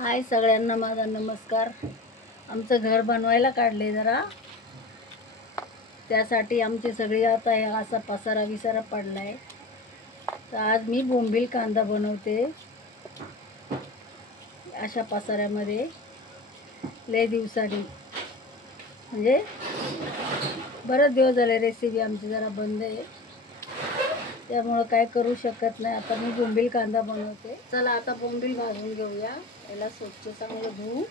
हाय सगळ्यांना माझा नमस्कार। आमचं घर बनवायला काढले जरा, त्यासाठी आमची सगळी आता असा पसारा विसारा पडलाय। तर आज मी बोंबील कांदा बनवते अशा पसाऱ्यामध्ये। लय दिवसांनी म्हणजे बरेच दिवस झाले रेसिपी आमची जरा बंद आहे, त्यामुळे काय करू शकत नाही। आता मी बोंबील कांदा बनवते। चला आता बोंबील भाजून घेऊया। याला स्वच्छ चांगलं धुवू।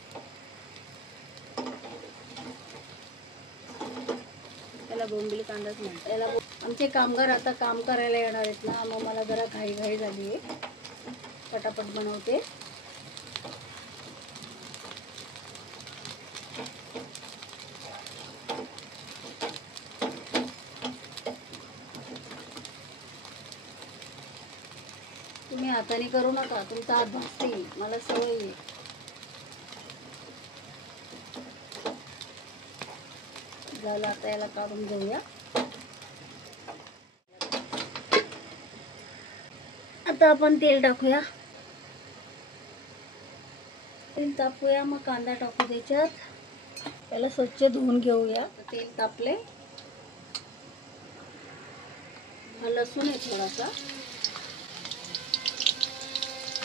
याला बोंबील कांदाच म्हणतात। याला आमचे कामगार आता काम करायला येणार आहेत ना, मग मला जरा घाई झाली आहे, पटापट बनवते। तुम्ही हाताने करू नका, तुमचा हात भाजतील, मला सवय आहे। झालं, आता याला काढून घेऊया। आता आपण तेल टाकूया। तेल तापूया, मग कांदा टाकू त्याच्यात। याला स्वच्छ धुवून घेऊया। तेल तापले, लसूण आहे थोडासा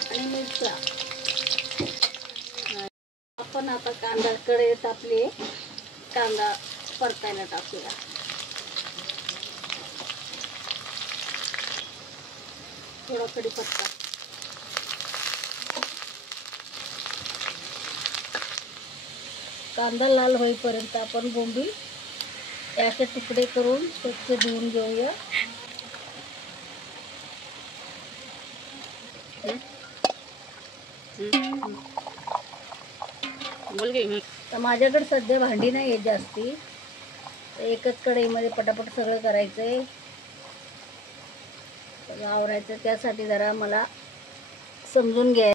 आणि मिरच्या। आपण आता कांदा कढई तापले, कांदा परतायला टाकूया। थोडा कढीपत्ता, कांदा लाल होईपर्यंत आपण बोंबील याचे तुकडे करून स्वच्छ धुवून घेऊया। तर माझ्याकडे सध्या भांडी नाही आहेत जास्ती, एकच कढईमध्ये पटापट सगळं करायचंय, सगळं आवरायचं। त्यासाठी जरा मला समजून घ्या।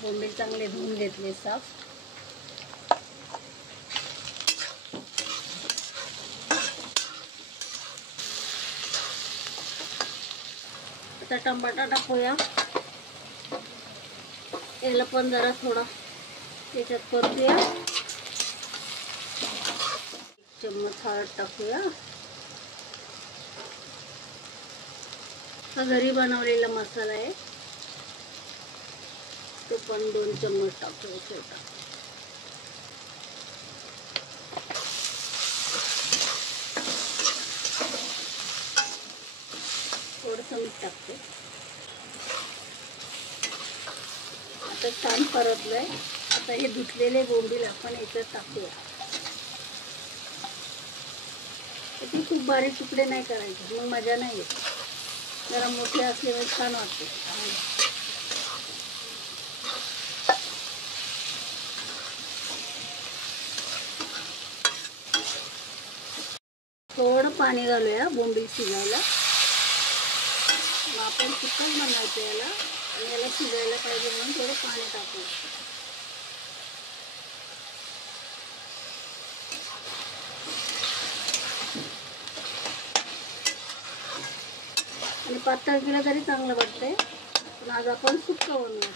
बोंबील चांगले धुवून घेतले साफ। आता टमाटा टाकूया। याला पण जरा थोडा त्याच्यात परतूया। चम्मच हळद टाकूया। हा घरी बनवलेला मसाला आहे, तो पण 2 चम्मच टाकूया छोटा। थोडंसं मीठ टाकते। आता छान परतलंय। आता हे धुतलेले बोंबील आपण याच्यात टाकूया। ते खूप बारीक तुकडे नाही करायचे, मग मजा नाही येत। जरा मोठे असल्यामुळे छान वाटते। थोडं पाणी घालूया बोंबील शिजायला। मग आपण चिकन बनवायचं याला, आणि याला शिजायला पाहिजे म्हणून थोडं पाणी टाकू। आणि पातळ केलं तरी चांगलं वाटतंय, पण आज आपण सुक्क बनवूया।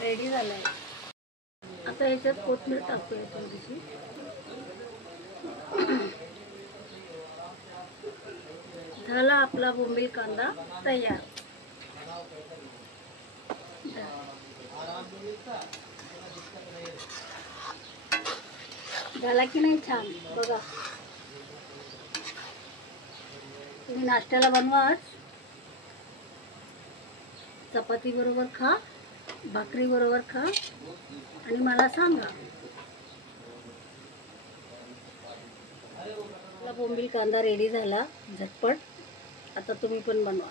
रेडी झालंय। आता याच्यात कोथिंबीर टाकूया थोडीशी। झाला आपला बोंबील कांदा तयार। झाला की नाही छान? बघा, तुम्ही नाश्त्याला बनवा, चपाती बरोबर खा, भाकरी बरोबर खा, आणि मला सांगा। आपला बोंबील कांदा रेडी झाला झटपट। आता तुम्ही पण बनवा।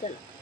चला।